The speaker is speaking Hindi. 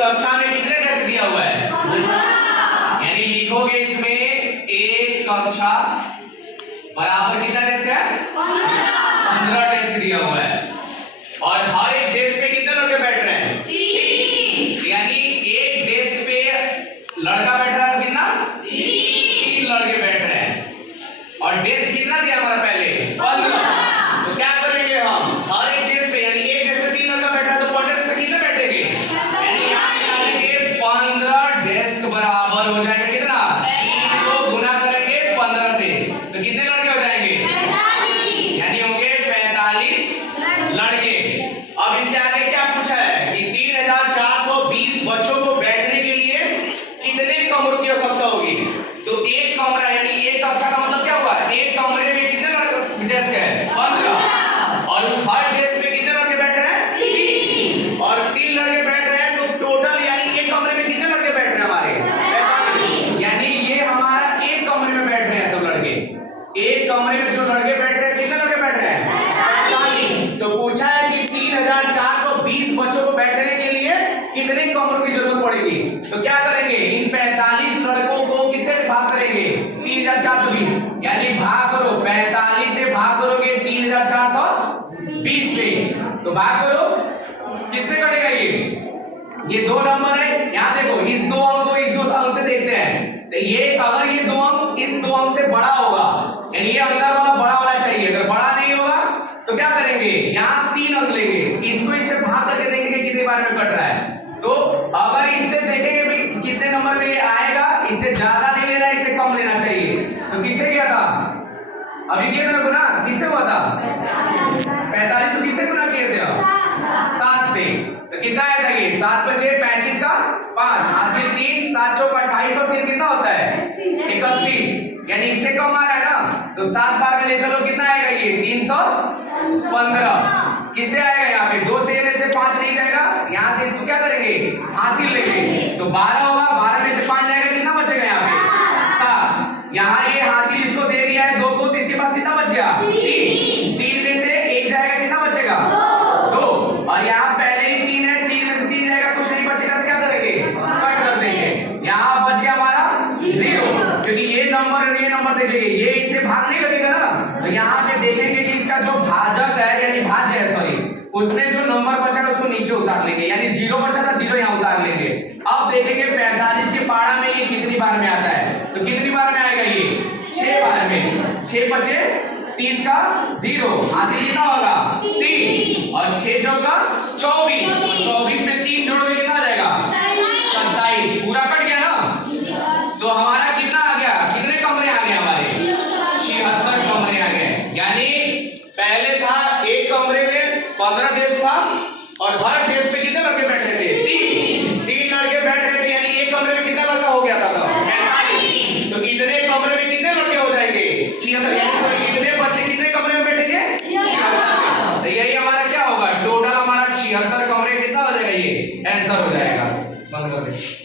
कक्षा में कितने डेस्क दिया हुआ है? यानी लिखोगे इसमें एक कक्षा बराबर कितना डेस्क है? 15 डेस्क दिया हुआ है। और हर एक डेस्क पे कितने लड़के बैठ रहे हैं? 3। यानी एक डेस्क पे लड़का बैठ रहा है, कितना? 3 लड़के बैठ रहे हैं। और डेस्क कितना दिया हमारा पहले? 15। तो क्या करेंगे हम? हर एक डेस्क पे, यानी एक डेस्क पे 3 लड़का बैठ रहा है तो 15 डेस्क पे कितने बैठेंगे? यानी यहाँ निकालेंगे 15 डेस्क बराबर हो जाएगा कितना? 3 को गुना करेंगे 15 से तो कितने लड़के हो जाएंगे? 45। यानी होंगे 45 लड़के। अब इसके आगे क्या पूछा है कि 3420 बच्चों को बैठने के लिए कितने कमरों की आवश्यकता होगी? तो एक कमरा, यानी एक कक्षा का मतलब क्या हुआ? एक कमरे में कितने डेस्क है? 15। और उस हर डेस्क पे कितने लड़के बैठ रहे हैं? 3। और 3 लड़के बैठ रहे हैं तो टोटल यानी एक कमरे में कितने लड़के बैठ रहे हैं हमारे? 45। यानी ये हमारा एक कमरे में बैठ रहे हैं सब लड़के। एक कमरे में जो लड़के बैठ रहे हैं कितने लड़के बैठ रहे हैं? 45। तो पूछा है कि 3420 बच्चों को बैठने के लिए कितने कमरों की जरूरत पड़ेगी? तो क्या करेंगे? इन 45 लड़कों को किससे भाग करेंगे? 3420। यानी भाग करो 45 से, भाग करोगे 3420 से। तो भाग करो, किससे कटेगा? ये 2 नंबर है। यहाँ देखो, इस 2 अंक को इस 2 अंक से देखते हैं। तो ये अगर ये 2 अंक इस 2 अंक से बड़ा होगा, यानी ये अंदर वाला बड़ा होना चाहिए। अगर बड़ा नहीं होगा तो क्या करेंगे? यहाँ 3 अंक लेंगे, इसको इससे भाग करके देखेंगे कितने बार में कट रहा है। तो अगर इससे देखेंगे भी कितने नंबर में ये आएगा, इससे ज्यादा नहीं लेना, इससे कम लेना चाहिए। तो किससे किया था? अभी किया था गुना, किससे हुआ था? 45 को किससे गुना किए थे? 7 से। तो कितना आया था ये? 7 बचे 35 का 5 हासिल 3, 7 चौक 28 और फिर कितना होता है? 31। यानी इससे कम आ रहा है ना, तो 7 बार में ले चलो, कितना आएगा ये? 315। किससे आएगा? यहाँ पे 2 से में से 5 नहीं जाएगा, यहाँ से इसको क्या करेंगे? हासिल लेंगे तो 12 होगा, 12 में से 5 जाएगा, कितना बचेगा यहाँ पे? 7। यहाँ ये हासिल इसको दे दिया है 2 को, तो इसके पास कितना बच गया? 3 में से 1 जाएगा, कितना बचेगा? 2। और यहाँ पहले ही 3 है, 3 में से 3 जाएगा, कुछ नहीं बचेगा तो क्या करेंगे? कट कर देंगे। यहाँ बच गया हमारा 0, क्योंकि ये नंबर और ये नंबर देखेंगे, ये इससे भाग नहीं लगेगा ना। तो यहाँ पे देखेंगे कि इसका जो भाजक है, यानी भाज्य है, सॉरी, उसमें जो नंबर बचा है उसको नीचे उतार लेंगे। यानी 0 बचा था, 0 यहाँ उतार लेंगे। अब देखेंगे 45 के पारा में ये कितनी बार में आता है? तो कितनी बार में आएगा ये? 6 बार में। 6 बचे 30 का 0 हासिल कितना होगा? 3 और 6 चौका 24। 24 में 3 जोड़ोगे कितना आ जाएगा? 27। पूरा कट गया ना। तो हमारा कितना आ गया? कितने कमरे आ गए हमारे? 76 कमरे आ गए। यानी पहले था एक कमरे में 15 डेस्क था और हर डेस्क पे कितने लड़के बैठ रहे थे? 3 लड़के बैठ रहे थे। यानी एक कमरे में कितना लड़का हो गया था? सब 45। तो कितने कमरे में कितने लड़के हो जाएंगे? 76। यानी कितने बच्चे कितने कमरे में बैठेंगे? 76। तो यही हमारा क्या होगा? टोटल हमारा 76 कमरे कितना हो जाएगा? ये आंसर हो जाएगा। बंद कर दे।